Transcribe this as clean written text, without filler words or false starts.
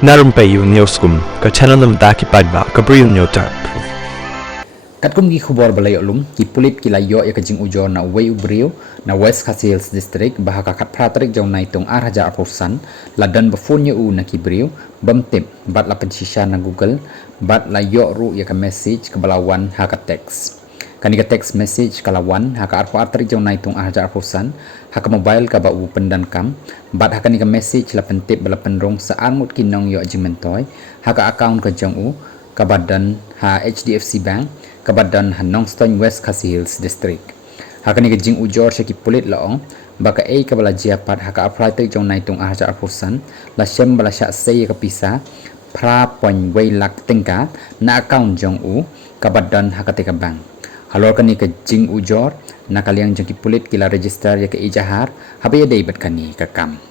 Narum payu neoskum ka channel nam daki padba ka briu neotar. Katkum gi khubor balai ulum ki pulit ki layo ya kajing ujo na way ubriu na West Khasi Hills District bahaka kat pratrik jong na itong arhaja apusan ladan bafunya u na ki briu bamtip bat la pensisya na Google bat layo ru ya ka message ke balawan haka text. Kani ka text message kalawan haka arpo artrik jong na itong arhaja apusan haka mobile ka ba u pendan kam bat haka ni ka message la pentip bala penrong sa angut kinong yo ajimentoy haka account ka jong u kabadan ha HDFC Bank kabadan ha Nongstoin West Khasi Hills District. Haka ni kajing ujor siya ki pulit laong baka ay kabala jiapat haka apply tayo jong na itong ahja arpusan la siyem bala siya say kapisa pra poin way lak tingka na account jong u kabadan haka teka bank. Halor kani kajing ujor na kaliang jong ki pulit kila register ya ka ijahar habaya day bat kani kakam.